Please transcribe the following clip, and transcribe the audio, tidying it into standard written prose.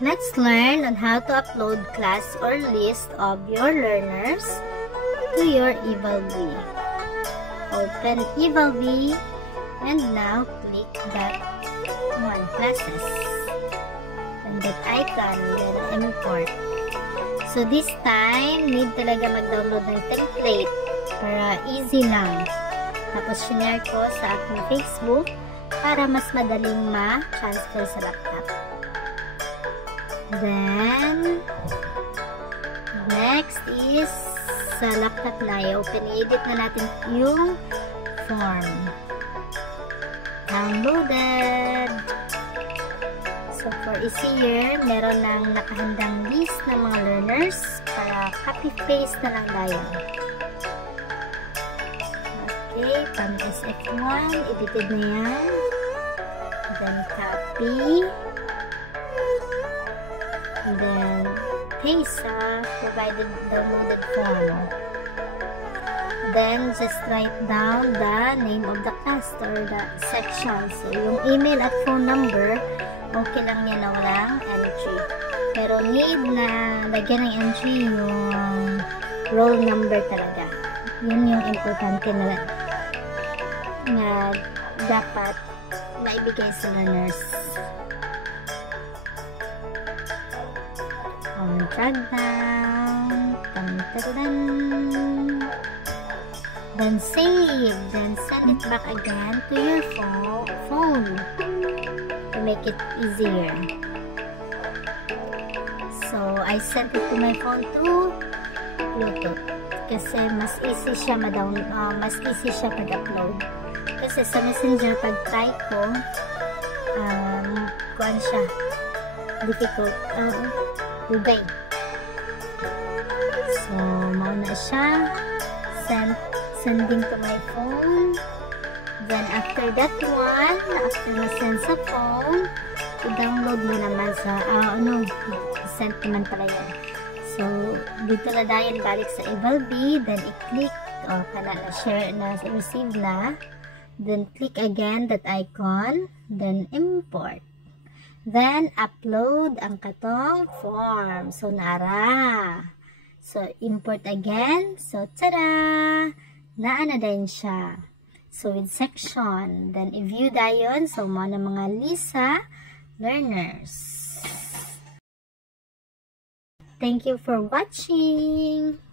Let's learn on how to upload class or list of your learners to your Evalvi. Open Evalvi and now click that one, classes. And that icon, then import. So this time, need talaga mag-download ng template para easy lang. Tapos share ko sa aking Facebook para mas madaling ma-transfer sa laptop. Then, next is sa laptop na i-open, i-edit na natin yung form. Downloaded. So, for easier, meron ng nakahandang list ng mga learners para copy-paste na lang tayo. Okay, from SF1, edited na yan. Then, copy. And then paste sa provided downloaded form. Then just write down the name of the class or the section. So yung email at phone number, okay lang yan na walang entry. Pero need na lagyan ng entry yung roll number talaga. Yun yung importante na dapat maibigay sa learners. Drag down, then save, then send it back again to your phone to make it easier. So I sent it to my phone to Bluetooth kasi mas easy siya pag-upload. Kasi sa Messenger pag try ko, kuan siya difficult. Dugay. So, mauna siya. Sending to my phone. Then, after that one, after na-send sa phone, i-download mo naman sa, send naman pala yan. So, dito na dahil balik sa Evalvi. Then, i-click, na-share, na-receive na. Then, click again that icon. Then, import. Then, upload ang katong form. So, nara. So, import again. So, tada! Naa na din siya. So, with section. Then, i-view dayon. So, mga Lisa learners. Thank you for watching.